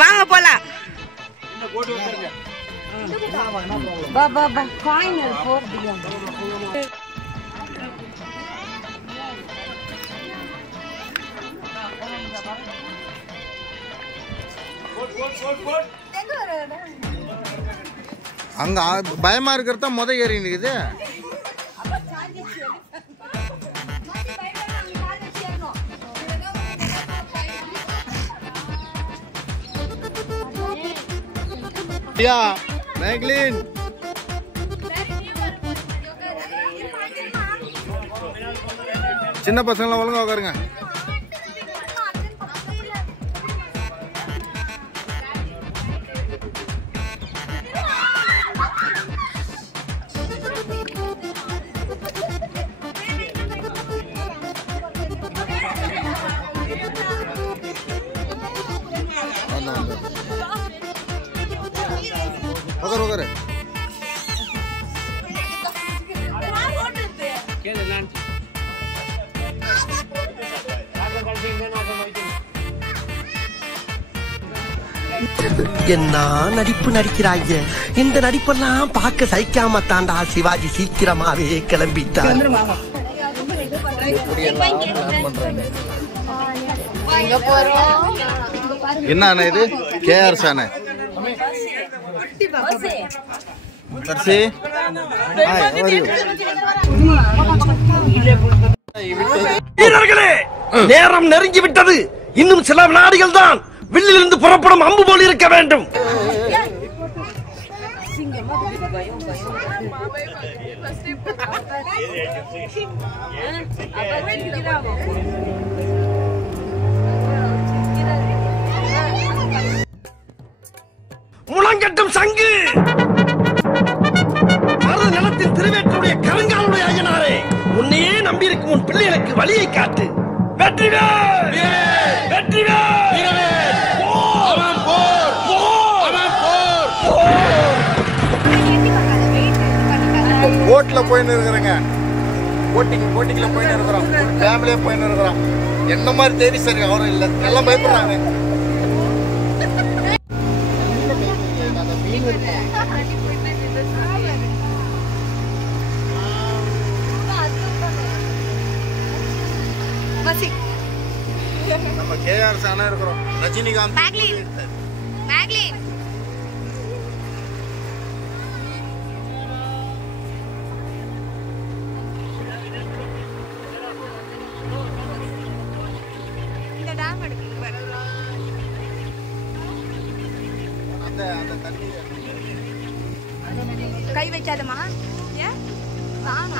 வாங்க போலாம். அங்க பயமா இருக்கிறதா முத ஏறி நிக்குது. மேக்லின் சின்ன பசங்களாம் ஒழுங்கா உட்காருங்க. உட்காரு உட்காரு. என்ன நடிப்பு நடிக்கிறாங்க. இந்த நடிப்பெல்லாம் பார்க்க சகிக்காம தாண்டா சிவாஜி சீக்கிரமாவே கிளம்பிட்டார். என்ன இது கேஆர் சானே வீரர்களே, நேரம் நெருங்கி விட்டது. இன்னும் சில வினாடிகள் தான். வில்லிலிருந்து புறப்படும் அம்பு போல் இருக்க வேண்டும். முழங்கட்டும் சங்கு. மறு நிலத்தின் திருவேற்றுடைய கருங்காலுடைய ஐயனாரே, உன்னையே நம்பியிருக்கும் உன் பிள்ளைகளுக்கு வழியை காட்டு. வெற்றிவேல் வெற்றிவேல். போட்ல போயின்னு இருக்கிறேங்க. போட்டிக்குள்ள போயின்னு இருக்கிறோம். ஃபேமிலியா போயின்னு இருக்கிறோம். என்ன மாதிரி தேடி சரி அவரும் இல்ல. எல்லாம் பயப்படுறாங்க. நம்ம கேஆர் சானா இருக்கிறோம். ரஜினிகாந்த் மேக்லின் இந்த டாம் எடுக்குது பாரு. அந்த தண்ணி கை வைக்காதமா. ஏன் வாங்க.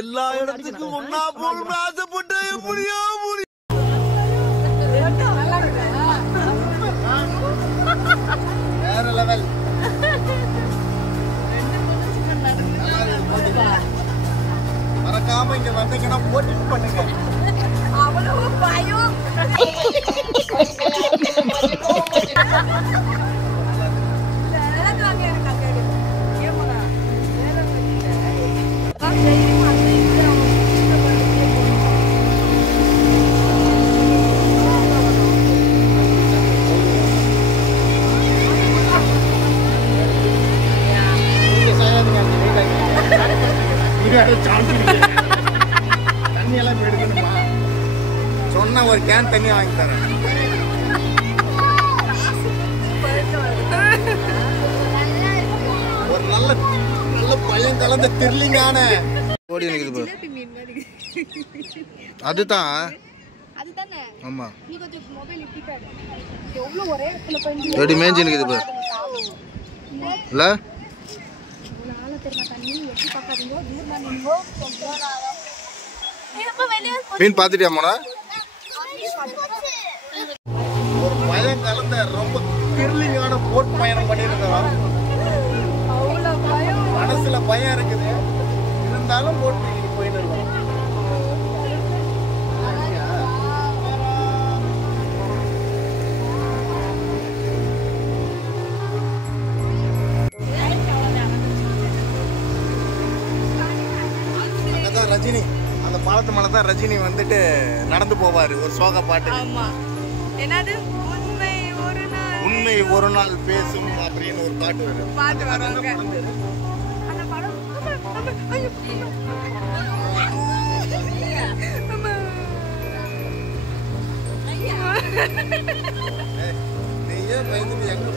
எல்லா இடத்துக்கும் ஒன்னா போல் ஆசைப்பட்டு எப்படியோ வேற லெவல். மறக்காம இங்க வந்தீங்கன்னா போட்டிட்டு பண்ணுங்க. அவ்வளவு பயம். தண்ணி எல்லாம் எடுக்கணுமா? சொன்ன ஒரு கேன் தண்ணி வாங்கி தரேன். ஒரு நல்ல நல்ல பயம் கலந்த த்ரில்லிங்கான ஓடி நிக்குது பாரு. அதுதான் அதுதானே. ஆமா நீ கொஞ்சம் மொபைல் இப்படி பாரு. எவ்வளவு ஒரே இடத்துல போய் எப்படி மேஞ்சி நிக்குது பாரு. இல்ல நாள தெரியல தண்ணி எட்டி பார்க்காதீங்க. தூரமா நின்னுங்க. நீங்க வெளிய மீன் பாத்துட்டியா மோனா? ஒரு பயம் கலந்த ரொம்ப த்ரில்லிங்கான போட் பயணம் பண்ணிருக்கோம். அவ்வளவு பயம். மனசுல பயம் இருக்குது, இருந்தாலும் போட் போயிட்டு இருக்கோம். அங்கதான் ரஜினி, அந்த பாலத்து மேல தான் ரஜினி வந்துட்டு நடந்து போவாரு ஒரு சோக பாட்டு. ஆமா. என்னது? உண்மை ஒரு நாள் பேசும் அப்படின்னு ஒரு பாட்டு வரும். பாட்டு வருவாங்க. அந்த படம் ஐயோ நீ ஏன் பயந்துட்டு எங்க